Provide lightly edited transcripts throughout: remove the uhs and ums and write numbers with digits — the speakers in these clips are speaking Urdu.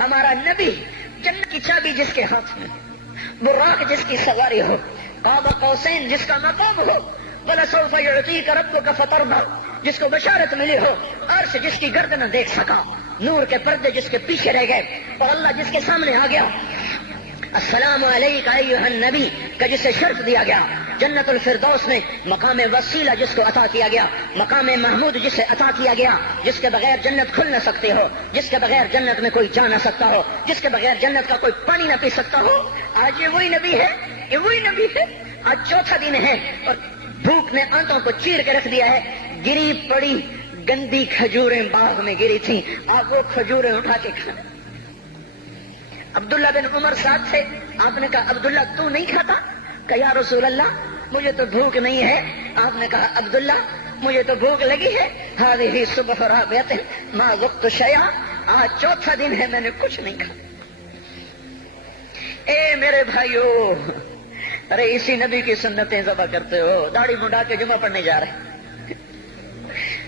ہمارا نبی جنت کی چابی جس کے ہاتھ میں، براق جس کی سواری ہو، قاب قوسین جس کا مقام ہو، وَلَسَوْفَ يُعْطِيكَ رَبُّكَ فَتَرْضَىٰ جس کو بشارت ملی ہو، عرش جس کی گرد نہ دیکھ سکا، نور کے پردے جس کے پیچھے رہ گئے، اور اللہ جس کے سامنے آ گیا، السلام علیک ایھا النبی کا جسے شرف دیا گیا، جنت الفردوس میں مقام وسیلہ جس کو عطا کیا گیا، مقام محمود جسے عطا کیا گیا، جس کے بغیر جنت کھل نہ سکتی ہو، جس کے بغیر جنت میں کوئی جا نہ سکتا ہو، جس کے بغیر جنت کا کوئی پانی نہ پی سکتا ہو، آج یہ وہی نبی ہے، یہ وہی نبی ہے۔ آج چوتھا دن ہے اور بھوک نے آنتوں کو چیر کے رکھ دیا ہے، گری پڑی گندی کھجوریں باغ میں گری تھیں، آپ وہ کھجوریں اٹھا کے کھانا۔ عبداللہ بن عمر ساتھ تھے، آپ نے کہا عبداللہ تو نہیں کھاتا؟ کہ یا رسول اللہ مجھے تو بھوک نہیں ہے۔ آپ نے کہا عبداللہ مجھے تو بھوک لگی ہے، ہذہ صبح رابعۃ ما ذقت شیئا، آج چوتھا دن ہے میں نے کچھ نہیں کھایا۔ اے میرے بھائیو، ارے اسی نبی کی سنتیں ذبح کرتے ہو، داڑھی منڈا کے جمعہ پڑھنے جا رہے،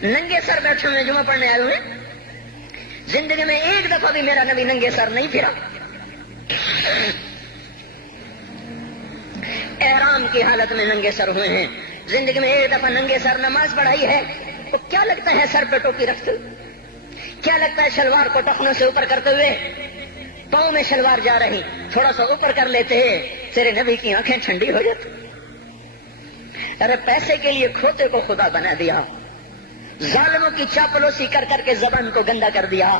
ننگے سر بیٹھے ہوئے جمعہ پڑھنے آئے ہوئے، زندگی میں ایک دفعہ بھی میرا نبی ننگے سر نہیں پھرا، احرام کی حالت میں ننگے سر ہوئے ہیں، زندگی میں ایک دفعہ ننگے سر نماز پڑھائی ہے، تو کیا لگتا ہے سر پہ ٹوپی رکھتے ہوئے؟ کیا لگتا ہے شلوار کو ٹخنوں سے اوپر کرتے ہوئے؟ پاؤں میں شلوار جا رہی، تھوڑا سا اوپر کر لیتے تیرے نبی کی آنکھیں ٹھنڈی ہو جاتی۔ ارے پیسے کے لیے کھوتے کو خدا بنا دیا، ظالموں کی چاپلوسی کر کر کے زبان کو گندا کر دیا۔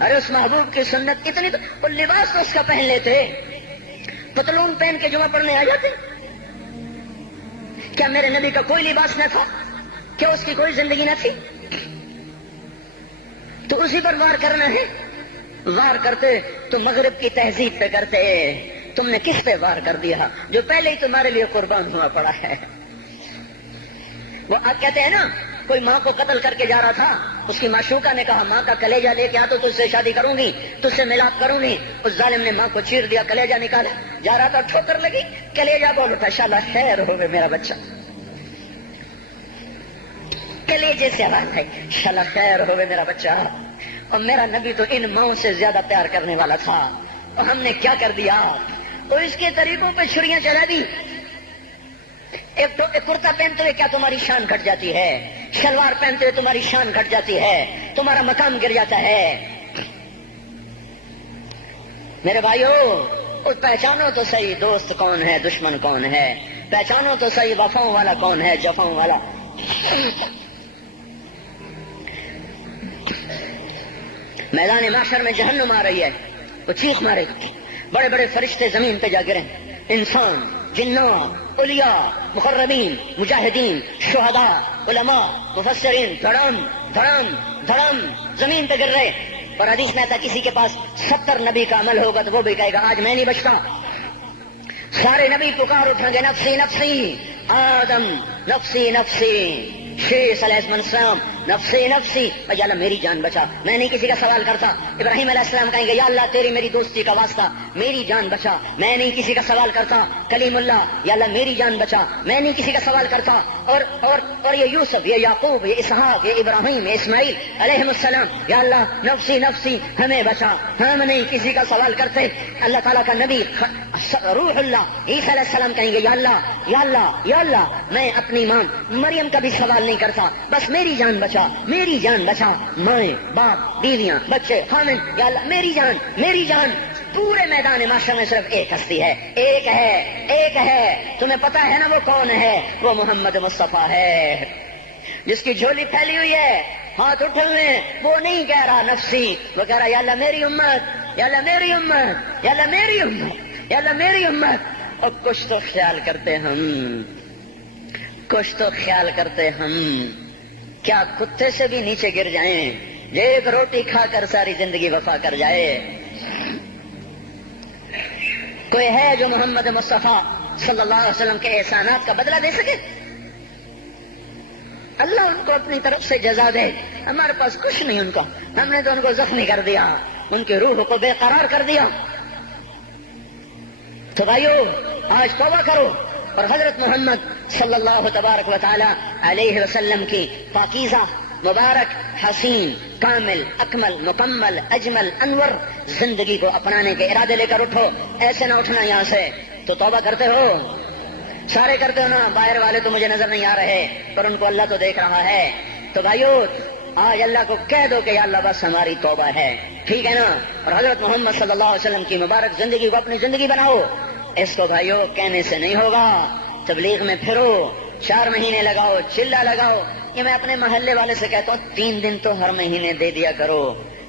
ارے اس محبوب کی سنت اتنی تو وہ لباس تو اس کا پہن لیتے، پتلون پہن کے جمعہ پڑھنے آ جاتے۔ کیا میرے نبی کا کوئی لباس نہ تھا؟ کیا اس کی کوئی زندگی نہ تھی؟ تو اسی پر وار کرنا ہے۔ وار کرتے تو مغرب کی تہذیب پہ کرتے، تم نے کس پہ وار کر دیا جو پہلے ہی تمہارے لیے قربان ہوا پڑا ہے؟ وہ آپ کہتے ہیں نا، کوئی ماں کو قتل کر کے جا رہا تھا، اس کی معشوقہ نے کہا ماں کا کلیجہ لے کے آ تو تجھ سے شادی کروں گی، تجھ سے ملاپ کروں گی۔ اس ظالم نے ماں کو چیر دیا، کلیجہ نکالا، جا رہا تھا ٹھوکر لگی، کلیجہ بول اٹھا، شالا خیر ہوگے میرا بچہ، کلیجے سے آواز ہے، شالا خیر ہوگے میرا بچہ۔ اور میرا نبی تو ان ماؤں سے زیادہ پیار کرنے والا تھا، اور ہم نے کیا کر دیا؟ تو اس کے طریقوں پہ چھریاں چلا دی۔ ایک کرتا پہنتے ہوئے کیا تمہاری شان گھٹ جاتی ہے؟ شلوار پہنتے ہوئے تمہاری شان گھٹ جاتی ہے، تمہارا مقام گر جاتا ہے۔ میرے بھائیو، پہچانو تو صحیح دوست کون ہے، دشمن کون ہے، پہچانو تو صحیح وفاؤں والا کون ہے، جفاؤں والا۔ میدان محشر میں جہنم آ رہی ہے، وہ چیخ مارے گی، بڑے بڑے فرشتے زمین پہ جا گرے، انسان، جنات، اولیاء، مقربین، مجاہدین، شہداء، علماء، مفسرین، دھڑم دھڑم دھڑم زمین پہ گر رہے۔ اور حدیث میں آتا کسی کے پاس 70 نبی کا عمل ہوگا تو وہ بھی کہے گا آج میں نہیں بچتا۔ سارے نبی پکار اٹھیں گے، نفسی نفسی، آدم نفسی نفسی، شیش علیہ السلام نفسی نفسی، یا اللہ میری جان بچا، میں نہیں کسی کا سوال کرتا۔ ابراہیم علیہ السلام کہیں گے یا اللہ تیری میری دوستی کا واسطہ میری جان بچا، میں نہیں کسی کا سوال کرتا۔ کلیم اللہ، یا اللہ میری جان بچا، میں نہیں کسی کا سوال کرتا۔ اور یہ یوسف، یہ یعقوب، یہ اسحاق، یہ ابراہیم، یہ اسماعیل علیہ السلام، یا اللہ نفسی نفسی ہمیں بچا، ہم نہیں کسی کا سوال کرتے۔ اللہ تعالیٰ کا نبی روح اللہ عیسیٰ علیہ السلام کہیں گے یا اللہ یا اللہ یا اللہ میں اپنی ماں مریم کا بھی سوال نہیں کرتا، بس میری جان بچا، میری جان بچا، مائیں باپ بیویاں بچے خامن، یا اللہ میری جان میری جان۔ پورے میدان معاشرے میں صرف ایک ہستی ہے، ایک ہے، تمہیں پتا ہے نا وہ کون ہے؟ وہ محمد مصطفیٰ ہے، جس کی جھولی پھیلی ہوئی ہے، ہاتھ اٹھے ہوئے، وہ نہیں کہہ رہا نفسی، وہ کہہ رہا یا اللہ میری امت، یا اللہ میری امت، یا اللہ میری امت، یا اللہ میری امت۔ اور کچھ تو خیال کرتے ہم، کچھ تو خیال کرتے ہم، کیا کتے سے بھی نیچے گر جائیں، ایک روٹی کھا کر ساری زندگی وفا کر جائے؟ کوئی ہے جو محمد مصطفیٰ صلی اللہ علیہ وسلم کے احسانات کا بدلہ دے سکے؟ اللہ ان کو اپنی طرف سے جزا دے، ہمارے پاس کچھ نہیں ان کو، ہم نے تو ان کو زخمی کر دیا، ان کی روح کو بے قرار کر دیا۔ تو بھائیو آج توبہ کرو اور حضرت محمد صلی اللہ تبارک و تعالی علیہ وسلم کی پاکیزہ مبارک حسین کامل اکمل مکمل اجمل انور زندگی کو اپنانے کے ارادے لے کر اٹھو. ایسے نہ اٹھنا یہاں سے. تو توبہ کرتے ہو؟ سارے کرتے ہو نا؟ باہر والے تو مجھے نظر نہیں آ رہے پر ان کو اللہ تو دیکھ رہا ہے. تو بھائیو آج اللہ کو کہہ دو کہ یا اللہ بس ہماری توبہ ہے. ٹھیک ہے نا؟ اور حضرت محمد صلی اللہ علیہ وسلم کی مبارک زندگی کو اپنی زندگی بناؤ. اس کو بھائیو کہنے سے نہیں ہوگا. تبلیغ میں پھرو، 4 مہینے لگاؤ، چلہ لگاؤ. یہ میں اپنے محلے والے سے کہتا ہوں 3 دن تو ہر مہینے دے دیا کرو.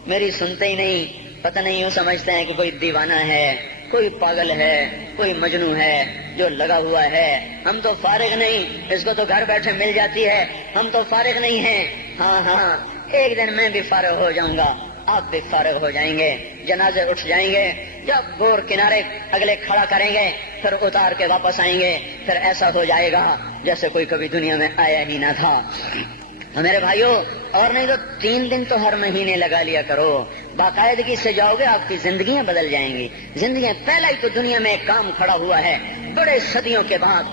میری سنتے ہی نہیں. پتہ نہیں یوں سمجھتے ہیں کہ کوئی دیوانہ ہے، کوئی پاگل ہے، کوئی مجنون ہے جو لگا ہوا ہے. ہم تو فارغ نہیں، اس کو تو گھر بیٹھے مل جاتی ہے. ہم تو فارغ نہیں ہیں. ہاں ایک دن میں بھی فارغ ہو جاؤں گا، آپ بھی فارغ ہو جائیں گے. جنازے اٹھ جائیں گے، جب گور کنارے اگلے کھڑا کریں گے پھر اتار کے واپس آئیں گے. پھر ایسا ہو جائے گا جیسے کوئی کبھی دنیا میں آیا ہی نہ تھا. میرے بھائیوں، اور نہیں تو 3 دن تو ہر مہینے لگا لیا کرو. باقاعدگی سے جاؤ گے آپ کی زندگیاں بدل جائیں گی. زندگیاں پہلا ہی تو دنیا میں ایک کام کھڑا ہوا ہے بڑے صدیوں کے بعد.